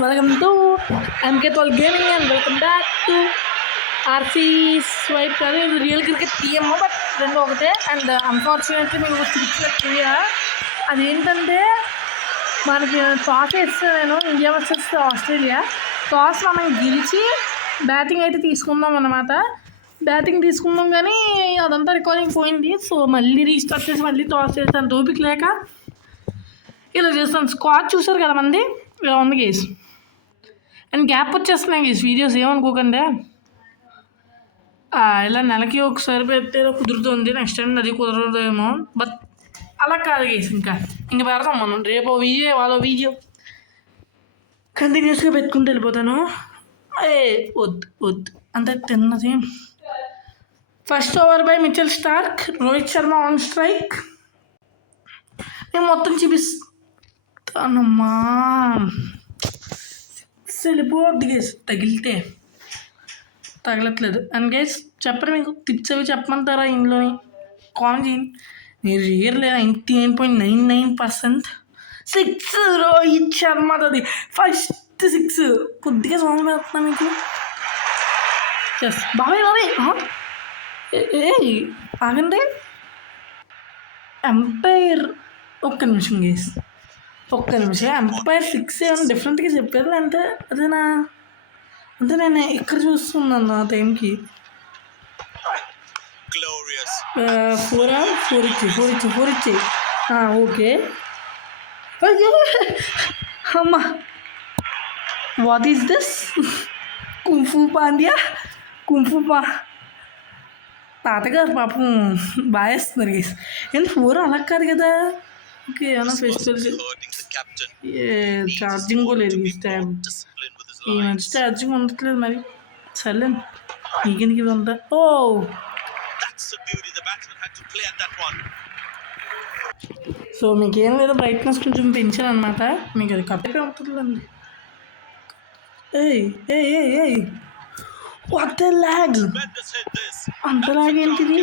welcome to MK12 Gaming and welcome back to RC Swipe కాదు ఇది real cricket TM but రెండు ఒకటే and unfortunately మీకు చూపించినట్టుగా అదేంటంటే మనకి టాస్ వేస్తే నేను ఇండియా వర్సెస్ ఆస్ట్రేలియా టాస్ మనం గెలిచి బ్యాటింగ్ అయితే తీసుకుందాం అన్నమాట. బ్యాటింగ్ తీసుకుందాం కానీ అదంతా రికార్డింగ్ పోయింది. సో మళ్ళీ రీస్టార్ట్ చేసి మళ్ళీ టాస్ చేస్తాను ఓపిక లేక ఇలా చేస్తాను. స్క్వాడ్ చూసారు కదా మంది ఇలా ఉంది గేస్ అండ్ గ్యాప్ వచ్చేస్తున్నాయి గేస్ వీడియోస్ ఏమనుకోకండి. ఇలా నెలకి ఒకసారి పెట్టేదో కుదురుతుంది, నెక్స్ట్ టైం అది కుదరదేమో బట్ అలా కాదు గేస్ ఇంకా పెడతాం మనం. రేపు వీడియో వాళ్ళ వీడియో కంటిన్యూస్గా పెట్టుకుంటూ వెళ్ళిపోతాను. వద్దు అంతే తిన్నది. First over by Mitchell Starc, Rohit Sharma on strike. నేను మొత్తం చూపిస్తానమ్మా. వెళ్ళిపోద్ది గేస్ తగిలితే తగలట్లేదు. అండ్ గేస్ చెప్పరు మీకు టిప్స్ అవి చెప్పమంటారా ఇంట్లోని కామెంట్ చేయండి. మీరు చేయర్లేదు 99.99% 6 రోహిత్ శర్మది ఫస్ట్ 6 కొద్దిగా సాంగ్ పెడుతున్నా మీకు. ఎస్ బాబాయ్ ఆగండి. ఎంపైర్ ఒక్క నిమిషం గేస్ ఎంపైర్ 6 ఏమైనా డిఫరెంట్గా చెప్పారు అంటే అదేనా అంటే నేను ఇక్కడ చూస్తున్నాను ఆ టైంకి 4 ఇచ్చి ఓకే. అమ్మా what is this kung fu panda కుంఫుపా తాతగారు పాపం బాగా వేస్తున్నారు గేస్. ఏంటి 4 అలా కాదు కదా. ఓకే ఏమన్నా ఫెస్టివల్స్ ఛార్జింగ్ కూడా లేదు ఈ మధ్య ఛార్జింగ్ ఉండట్లేదు మరి. సర్లేండి నీకెందుకు ఇదంతా. సో మీకేం లేదు బ్రైట్నెస్ కొంచెం పెంచాను అనమాట, మీకు అది కరెక్ట్గా ఉంటుందండి. వాట్ ల్యాగ్ అంత ల్యాగ్ ఏంటిది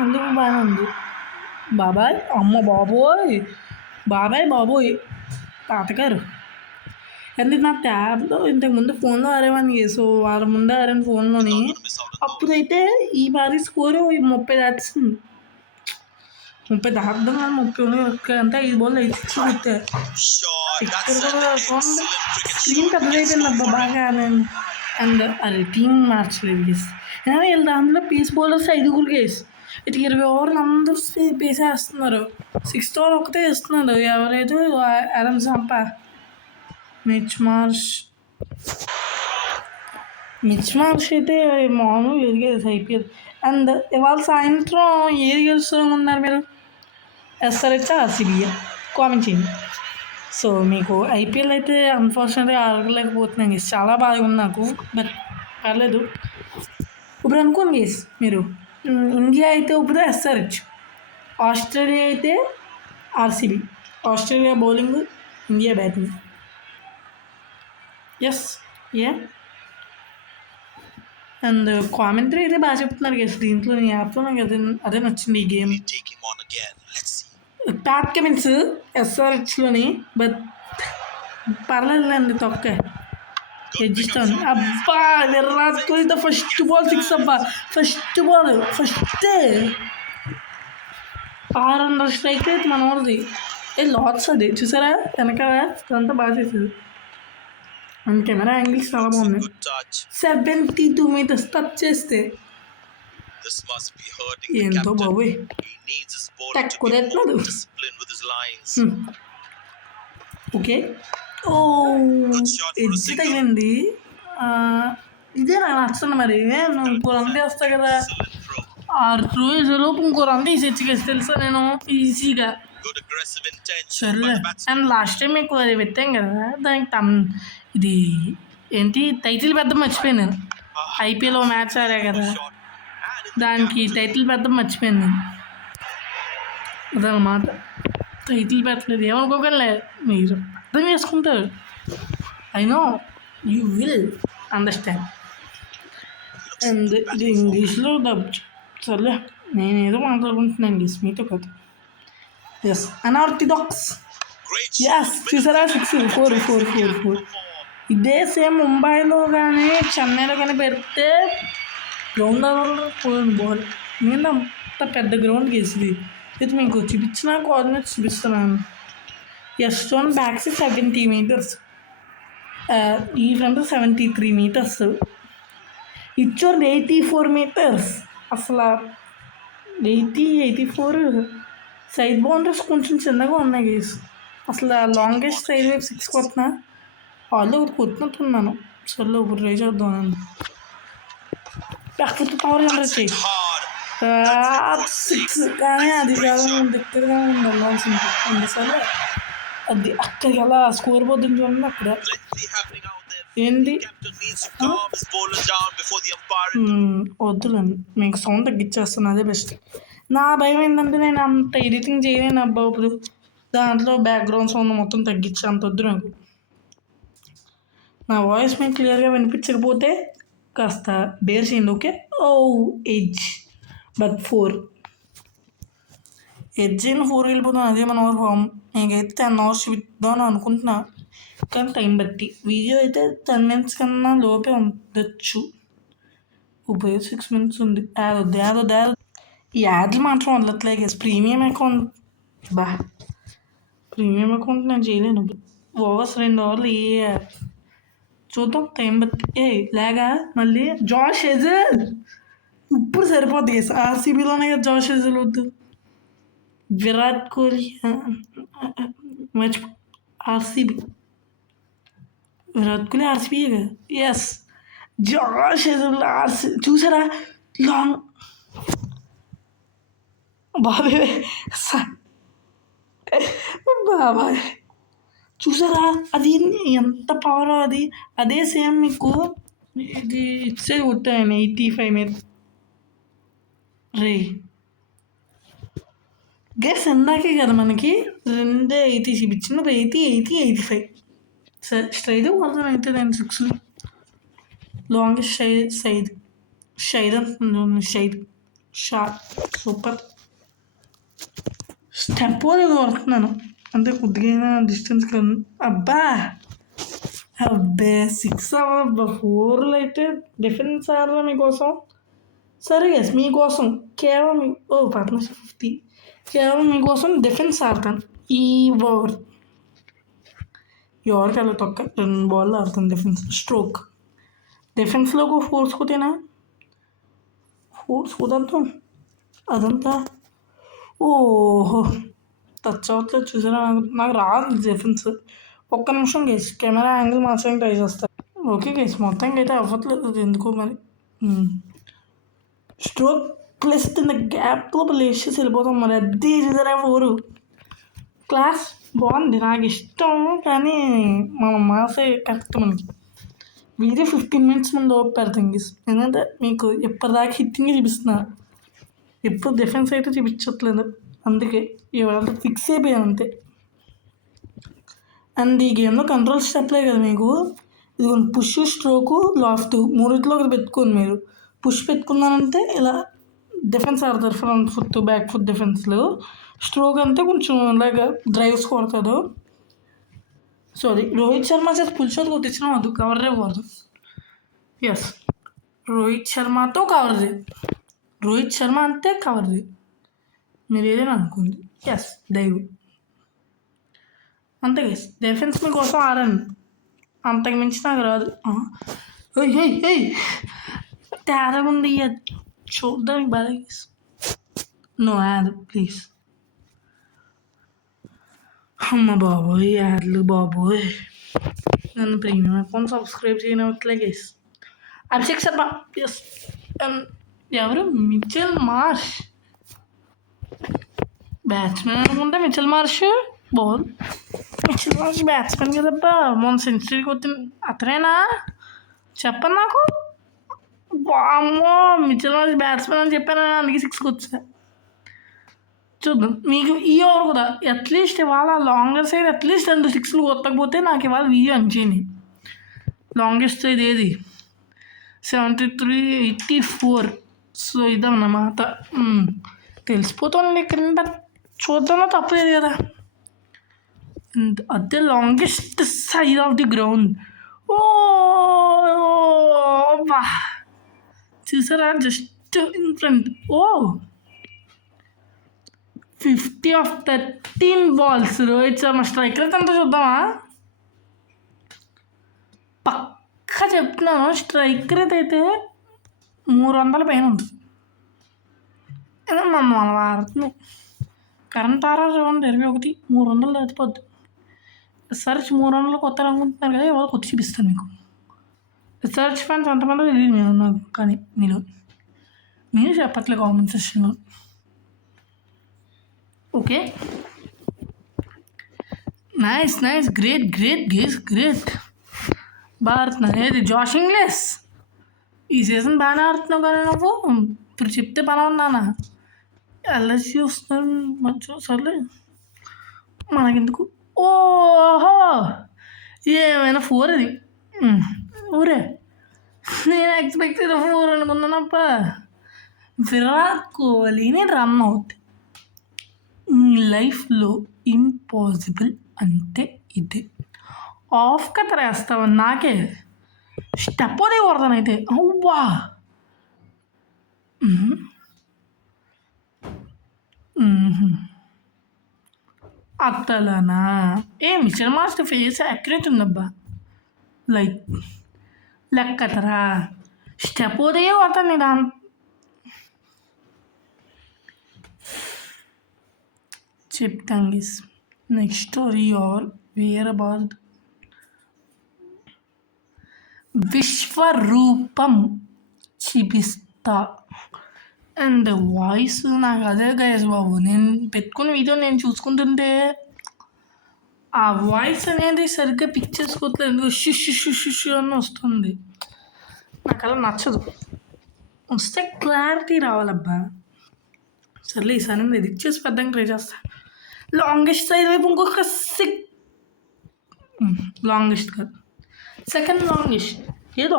మళ్ళీ బాగానే ఉంది. బాబాయ్ అమ్మ బాబోయ్ తాతగారు అంటే నా ట్యాబ్లో ఇంతకుముందు ఫోన్లో ఆడేవాడిని. సో వారం ముందే ఆడాను ఫోన్లోని. అప్పుడైతే ఈ భారీ స్కోరు 30 దాటిస్తుంది. 30 దాటడం కానీ 30 అంటే 5 బాల్ 5 6 ఇక్కడ కూడా స్క్రీన్ పెద్దదైపోయింది అబ్బా బాగా. అండ్ అది టీం మార్చలేదు గేస్. వీళ్ళు దాంట్లో పేస్ బౌలర్స్ 5 గేస్. ఇటు 20 ఓవర్లు అందరూ పేస్ వేస్తున్నారు. 6th ఓవర్ ఒకటే వేస్తున్నాడు ఎవరైతే అడమ్ సంప మిచ్ మార్ష్ అయితే మామూలు ఎదిగేది ఐపీఎల్. అండ్ ఇవాళ సాయంత్రం ఏది గెలుస్తున్నారు మీరు SRH RCB కామెంట్ చేయండి. సో మీకు ఐపీఎల్ అయితే అన్ఫార్చునేట్గా ఆడలేకపోతున్నాను గేస్, చాలా బాగా ఉంది నాకు బట్ పర్లేదు. ఇప్పుడు అనుకోండి గేస్ మీరు ఇండియా అయితే ఇప్పుడు SRH, ఆస్ట్రేలియా అయితే RCB. Australia bowling, India batting. Yes and commentary అయితే బాగా చెప్తున్నారు గేస్ దీంట్లో. ఈ యాప్లో నాకు అదే నచ్చింది ఈ గేమ్. ప్యాట్ కమిన్స్ SRHలోని బట్ పర్లేదులేండి తొక్క ఎడ్జిస్తాను. అబ్బా విరాట్ కోహ్లీతో ఫస్ట్ బాల్ 6 అబ్బా. ఫస్ట్ 600 స్ట్రైక్ రేట్ మన వాళ్ళది. లాట్స్ అది చూసారా వెనక అదంతా బాగా చేసేది. అండ్ కెమెరా యాంగిల్స్ చాలా బాగున్నాయి. 72 meters టచ్ చేస్తే ఏంతో బాబోయ్ తక్కువ తెట్లేదు. ఓకే ఎడ్జ్ తగిలింది. ఇదే నాకు నచ్చుతుంది మరి. నువ్వు ఇంకో రన్ వేస్తా కదా 6 రోజులలోపు ఇంకో రన్ తీసేసి తెలుసా నేను ఈజీగా. సర్లే అండ్ లాస్ట్ టైం మీకు అది పెట్టాం కదా దానికి ఇది ఏంటి టైటిల్ పెద్ద మర్చిపోయాను నేను. ఐపీఎల్ మ్యాచ్ ఆడా కదా దానికి టైటిల్ పెద్ద మర్చిపోయాను నేను. అదనమాట టైటిల్ పెట్టలేదు ఏమనుకోగలే, మీరు అర్థం చేసుకుంటారు. I know you will understand. And ఇది ఇంగ్లీష్లో డబ్. సర్లే నేనేదో మాట్లాడుకుంటున్నాను ఇంగ్లీష్ మీతో కదా. ఎస్ అనార్తిడాక్స్ ఎస్ చూసారా 4 ఇదే సేమ్ ముంబైలో కానీ చెన్నైలో కానీ పెడితే గ్రౌండ్ పోయింది బాల్. నేను అంత పెద్ద గ్రౌండ్ గేసింది. ఇది మీకు చూపించిన కోఆర్డినేట్స్ చూపిస్తున్నాను. S1 బ్యాక్ 70 meters, ఈ ఫ్రంట్ 73 meters, ఇచ్చోర్ 84 meters. అసలు 84 సైడ్ బౌండరీస్ కొంచెం చిన్నగా ఉన్నాయి గేస్. అసలు లాంగెస్ట్ సైడ్ వైపు 6 కొట్టినా వాళ్ళు ఒకటి కొట్టినట్టున్నాను. సర్లో ఇప్పుడు ట్రై చేద్దామండి. బ్యాక్ పవర్ వచ్చాయి 6 కానీ అది కాదు దగ్గరగా ఉండాల్సింది. సరే అది అక్కడికి ఎలా స్కోర్ పోతుంది చూడండి. అక్కడ ఏంటి వద్దులండి, మీకు సౌండ్ తగ్గించేస్తాను, అదే బెస్ట్. నా భయం ఏంటంటే నేను అంత ఎడిటింగ్ చేయలేను అబ్బా. ఇప్పుడు దాంట్లో బ్యాక్గ్రౌండ్ సౌండ్ మొత్తం తగ్గించి అంత వద్దు నాకు. నా వాయిస్ మీకు క్లియర్గా వినిపించకపోతే కాస్త బేర్ చేయండి, ఓకే. ఎడ్జ్ బట్ 4 ఎడ్జ్ అయినా 4 వెళ్ళిపోతాను. అదే మన ఫామ్. నీకైతే 10 hours చూపిద్దామని అనుకుంటున్నా, కానీ టైం బట్టి. వీడియో అయితే 10 minutes కన్నా లోపే ఉండొచ్చు. ఇప్పుడు 6 minutes ఉంది. యాదొద్దు ఈ యాడ్లు మాత్రం వదలట్లే గేస్. ప్రీమియం అకౌంట్ నేను చేయలేను. ఓవర్స్ 2 hours చూద్దాం టైం బట్టి. లేగా మళ్ళీ జాష్ హెజల్ ఇప్పుడు సరిపోద్ది గేస్. ఆర్సీబీలోనే కదా జాష్ హెజల్ వద్దు. విరాట్ కోహ్లీ ఆర్సీబీ, విరాట్ కోహ్లీ ఆర్సీబీ కదా. ఎస్ జాష్ హెజల్ చూసారా లాంగ్ బాబాయ్ చూసారా అది ఎంత పవర్. అదే సేమ్ మీకు ఇది ఇచ్చే కొట్టాను 85 మీద. రే గెస్ ఎందాకే కదా మనకి 280 చూపించింది. 85 సరే స్ట్రైట్ పోతాను అయితే. నేను 6 లాంగెస్ట్ షైడ్ అంటుంది. షార్ట్ సూపర్ స్టెప్ నేను కొడుతున్నాను అంటే కొద్దిగా డిస్టెన్స్ కదా. అబ్బే 6 అవ్వబ్బా. 4 అయితే డిఫెన్స్ ఆడరా మీకోసం. సరే గెస్ మీకోసం కేవలం పార్ట్నర్షిప్ 50 కేవలం మీకోసం డిఫెన్స్ ఆడతాను. ఈ ఓవర్ ఎవరికి వెళ్ళి తొక్క 2 balls ఆడతాను డిఫెన్స్. స్ట్రోక్ డిఫెన్స్లో ఒక ఫోర్స్ కుతేనా ఫోర్స్ కుదంతా అదంతా. ఓహో టచ్ అవ్వట్లేదు చూసారా. నాకు రాదు డిఫెన్స్. ఒక్క నిమిషం గేస్ కెమెరా యాంగిల్ మార్చడానికి ట్రై చేస్తాను. ఓకే గేస్ మొత్తానికి అయితే అవ్వట్లేదు ఎందుకో మరి. స్ట్రోక్ ప్లస్ తిన్న గ్యాప్లో లేచేసి వెళ్ళిపోతాం మరి. అది చూసారా 4 క్లాస్ బాగుంది, నాకు ఇష్టం. కానీ మనం మాసే కరెక్ట్. మనకి వీడియో 15 minutes ముందు ఓపెన్ పెడతాం గీస్. ఎందుకంటే మీకు ఎప్పటిదాకా హిట్టింగ్ చూపిస్తున్నా, ఎప్పుడు డిఫెన్స్ అయితే చూపించట్లేదు. అందుకే ఇవాళ ఫిక్స్ అయిపోయాను అంతే. అండ్ ఈ గేమ్లో కంట్రోల్ స్టెప్లే కదా మీకు. ఇది పుష్ స్ట్రోకు లాఫ్ట్ మూడిట్లో ఒకటి పెట్టుకోండి. మీరు పుష్ పెట్టుకున్నారంటే ఇలా డిఫెన్స్ ఆడతారు, ఫ్రంట్ ఫుట్ బ్యాక్ ఫుట్ డిఫెన్స్లో. స్ట్రోక్ అంటే కొంచెం ఇలాగా డ్రైవ్స్ కొడతాడు. సారీ రోహిత్ శర్మ చేత పుల్ షాట్ కొట్టించిన వద్దు, కవర్ ఇవ్వదు. ఎస్ రోహిత్ శర్మతో కవర్ది. రోహిత్ శర్మ అంటే కవర్ది, మీరు ఏదైనా అనుకోండి. ఎస్ డైవ్ అంతే గేస్. డిఫెన్స్ మీకోసం ఆడండి, అంతకు మించి నాకు రాదు. తేడా ఉంది చూద్దాం బాగా గేస్. No add please. అమ్మ బాబోయ్ యాడ్లు బాబోయ్. నన్ను ప్రీమియం అకౌంట్ సబ్స్క్రైబ్ చేయనట్లే గేస్. అభిషేక్ శర్మ ఎస్. ఎవరు మిచెల్ మార్ష్ బ్యాట్స్మెన్ అనుకుంటే. Mitchell Marsh bowl. Mitchell Marsh batsman కదబ్బా. మొన్న సెంచరీ కొట్టిన అతనేనా చెప్పండి నాకు. అమ్మో మిచెల్ మార్ష్ బ్యాట్స్మెన్ అని చెప్పాను, అందుకే 6 వచ్చా. చూద్దాం మీకు ఈ ఓవర్ కూడా అట్లీస్ట్ ఇవాళ లాంగర్ సైడ్ అట్లీస్ట్ 2 6 కొట్టకపోతే నాకు ఇవాళ వీడియో అంచేయండి. లాంగెస్ట్ సైడ్ ఏది 73 84. సో ఇదన్నమాట. తెలిసిపోతుంది క్రింద చూద్దాంలో తప్పలేదు కదా. అండ్ అదే longest side of the ground. Oh wow, చూసారా just in front. Oh 50 of 13 balls. Rohit Sharma strike rate అంతా చూద్దామా? పక్కా చెప్తున్నాను, స్ట్రైక్ రేట్ అయితే 300 పైన ఉంటుంది. ఏదో మనం అలా ఆడుతున్నాం. కరెంట్ ఆరా చూడండి 21, 300 దాటిపోద్ది. రిసర్చ్ 300 కొత్త అనుకుంటున్నారు కదా, ఇవాళ కొత్త చూపిస్తాను మీకు. రిసర్చ్ ఫ్యాన్స్ ఎంతమంది తెలియదు నేను నాకు, కానీ నేను చెప్పట్లే కామెంట్ సెక్షన్లో. Okay, nice nice, great great guys, great. బాగా ఆడుతున్నాను. ఏది జాష్ ఇంగ్లీష్ ఈ సీజన్ బాగానే ఆడుతున్నావు కానీ నువ్వు ఇప్పుడు చెప్తే బాగా ఉన్నానా? ఎల్ఎస్సి వస్తున్నాను మంచిగా, సర్లే మనకెందుకు. ఓహో, ఏమైనా 4 అది. ఊరే, నేను ఎక్స్పెక్ట్ 4 అనుకున్నానప్ప. విరాట్ కోహ్లీని రన్ అవుట్. నీ లైఫ్లో ఇంపాసిబుల్ అంటే ఇది. ఆఫ్ కట్ వేస్తావు నాకే స్టెప్ అదే కొడతానైతే. అవ్వా, అట్టలానా? మిషన్ మాస్టర్ ఫేస్ యాక్యురేట్ ఉందబ్బా. లైక్ లెక్కతరా స్టెప్ ఉదయ కొడతాను నేను. చెప్తాను guys. Next story are where about విశ్వరూపం చూపిస్తా. అండ్ వాయిస్ నాకు అదే గైస్ బాబు, నేను పెట్టుకున్న వీడియో నేను చూసుకుంటుంటే ఆ వాయిస్ అనేది సరిగ్గా పిక్ చేసుకోవట్లేదు, షుష్ అని వస్తుంది. నాకు అలా నచ్చదు. వస్తే క్లారిటీ రావాలబ్బా. సర్లే ఈసారి నేను ఎడిట్ చేసి పెద్దగా ట్రై చేస్తా. లాంగెస్ట్ సైడ్ వైపు ఇంకొక లాంగెస్ట్ కాదు, సెకండ్ లాంగెస్ట్, ఏదో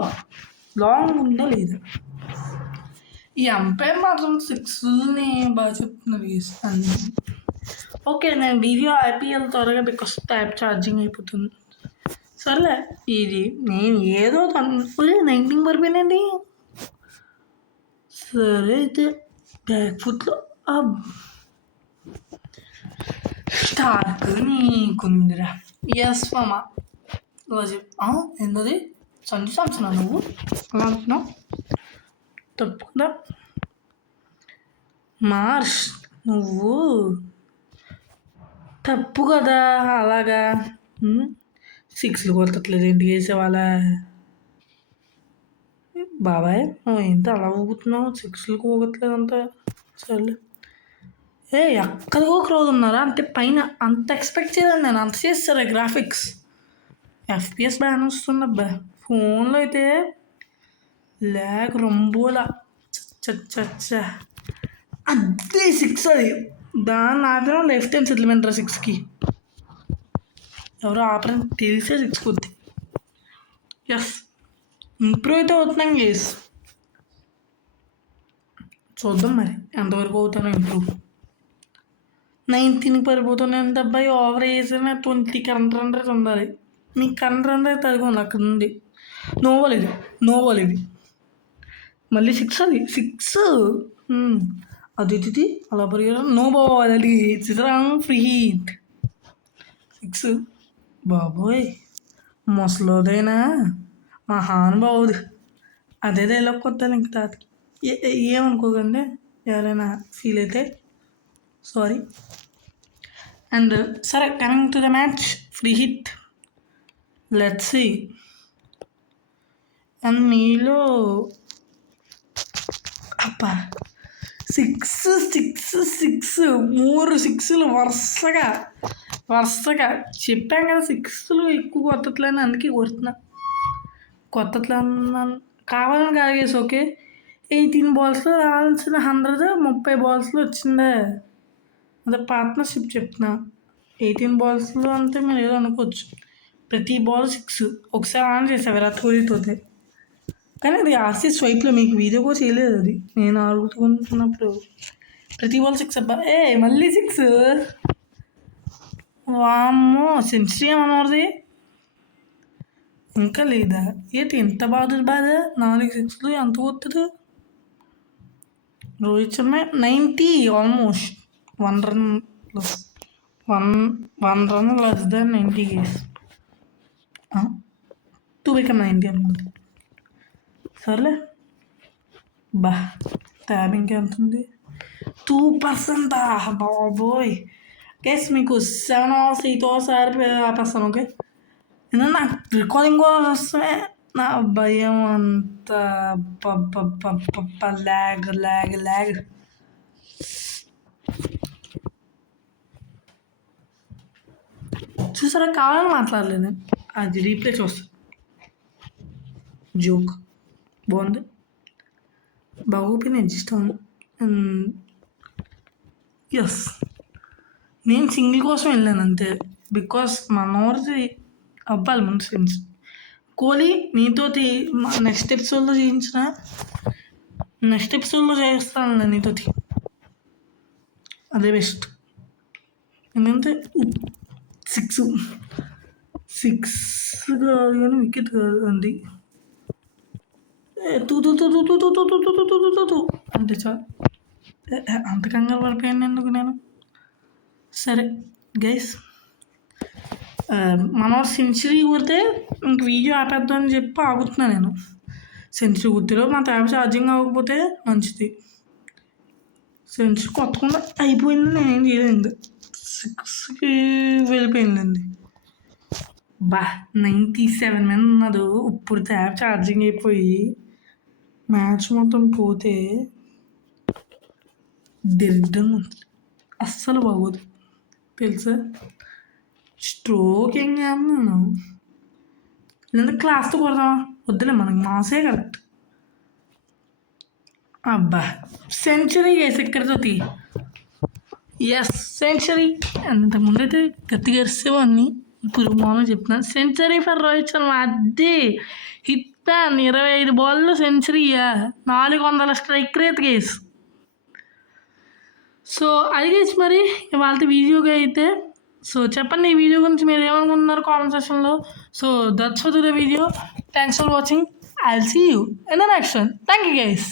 లాంగ్ ఉందో లేదా. ఈ అంపైర్ మాత్రం 6ని బాగా చెప్తున్నారు గీస్తాను. ఓకే, నేను వీడియో ఐపీఎల్ త్వరగా బికాస్ ట్యాప్ ఛార్జింగ్ అయిపోతుంది. సర్లే, ఇది నేను ఏదో 19 పడిపోయినండి. సరే అయితే బ్యాక్ ఫుట్లో స్టార్క్ నీకుందిరా. ఎస్ మామా, ఏంటది సంజు సామ్సన్ నువ్వు అలా అంటున్నావు? తప్పకుండా మార్ష్, నువ్వు తప్పు కదా అలాగా. 6లు కొలతట్లేదు ఏంటి వేసేవాళ్ళ బాబాయ్? నువ్వు ఏంటి అలా ఊగుతున్నావు? 6లు ఊగట్లేదు అంతా. సర్లే, ఎక్కడికో క్రౌడ్ ఉన్నారా? అంటే పైన అంత ఎక్స్పెక్ట్ చేయలేదు నేను. అంత చేస్తారా గ్రాఫిక్స్? FPS బాగానే వస్తుంది అబ్బా. ఫోన్లో అయితే ల్యాగ్ రొంబోలా. చచ్చ అదే 6 అది. దాన్ని నాకు లెఫ్ట్ హ్యాండ్ సెటిల్మెంట్ 6కి ఎవరో ఆపరని తెలిసే 6 కొద్ది. ఎస్, ఇంప్రూవ్ అయితే అవుతున్నాం గేస్. చూద్దాం మరి ఎంతవరకు అవుతానో ఇంప్రూవ్. 19కి పడిపోతున్నాయి అంటే అబ్బాయి ఓవర్ వేసిన 20 కరెంట్ రన్ రేట్ ఉండాలి. మీకు కరెంట్ రన్ రేట్ తగ్గుంది అక్కడ నుండి. నో బాల్ ఇది మళ్ళీ 6 అది 6 అది అలా పరిగె. నో బాల్ అది చిత్రాంగ్ ఫ్రీ హీట్ 6. బాబోయ్, ముసలోదైనా మహానుభావుడు. అదే డైలాగ్ కొత్తాను ఇంక తాతకి. ఏమనుకోకండి ఎవరైనా ఫీల్ అయితే, సారీ. అండ్ సరే, coming to the match, free hit, let's see. And మీలో అబ్బా 6 3 6లు వరుసగా చెప్పాం కదా. 6లు ఎక్కువ కొత్తట్లని అందుకే కొడుతున్నా. కొత్తట్లో కావాలని కాగేసి. ఓకే, 18 balls రావాల్సిన 100 30 balls వచ్చిందే. అదే పార్ట్నర్షిప్ చెప్తున్నా. 18 balls అంటే మీరు ఏదో అనుకోవచ్చు, ప్రతి బాల్ 6. ఒకసారి ఆన్ చేసా విరాట్ కోహ్లీతో, కానీ అది ఆర్సీ స్వైప్లో మీకు వీడియో కూడా చేయలేదు. అది నేను ఆడుకుంటున్నప్పుడు ప్రతి బాల్ 6 అబ్బా. మళ్ళీ 6. వామ్మో సెంచరీ మనోడిది ఇంకా లేదా ఏంటి ఎంత బాధ 4 సిక్స్లు ఎంత పోతుంది Rohit Sharma 90 almost 1 run plus 1 run less than 90 guys 2 become 90 అన్నమాట సర్లే బా ట్యాబింగ్ ఎంత ఉంది 2% బాబోయ్ గైస్ మీకు 7 hours 8 hours ఆపేస్తాను ఓకే ఎందుకంటే నాకు రికార్డింగ్ కూడా వస్తే నా భయం అంతా ల్యాగ్ ల్యాగ్ ల్యాగ్ చూసారా కావాలని మాట్లాడలేదు అది రీప్లే చూస్తా జోక్ బాగుంది బాగా ఒపీనియన్ ఇస్తాను ఎస్ నేను సింగిల్ కోసం వెళ్ళాను అంతే బికాస్ మనోరిది అవ్వాలి ముందు సెన్స్ కోహ్లీ నీతోటి నెక్స్ట్ ఎపిసోడ్లో చేస్తాను నీతోటి అదే బెస్ట్ ఎందుకంటే 6 కాదు కానీ వికెట్ కాదు అండి అంటే చాలు అంత కంగారు పడిపోయాను ఎందుకు నేను సరే గైస్ మనోడు సెంచరీ కొడితే ఇంక వీడియో ఆపేద్దామని చెప్పి ఆగుతున్నా నేను సెంచరీ కొద్దిలో మా ట్యాబ్ ఛార్జింగ్ అవ్వకపోతే మంచిది సెంచరీ కొత్తకుండా అయిపోయింది నేనేం చేయలేదు 6కి వెళ్ళిపోయిందండి బా 97 మంది ఉన్నారు ఇప్పుడు ట్యాబ్ ఛార్జింగ్ అయిపోయి మ్యాచ్ మొత్తం పోతే దరిద్రం అస్సలు బాగోదు తెలుసా స్ట్రోక్ ఏం కాదు నేను లేదా క్లాస్తో కొడదామా వద్దులే మనకి మాసే కరెక్ట్ అబ్బా సెంచరీ వేసి ఎక్కడితో ఎస్ సెంచరీ అంతకుముందు అయితే గట్టిగా అరిసేవాడిని ఇప్పుడు మామూలుగా చెప్తున్నాను సెంచరీ ఫర్ రోహిత్ శర్మ అదే హిట్ మ్యాన్ 25 బాల్లో సెంచరీయా 400 స్ట్రైక్ రేట్ గేస్ సో అది గేస్ మరి వాళ్ళ వీడియోగా అయితే సో చెప్పండి ఈ వీడియో గురించి మీరు ఏమనుకుంటున్నారు కామెంట్ సెక్షన్లో so that's for the video thanks for watching I will see you in the next one thank you guys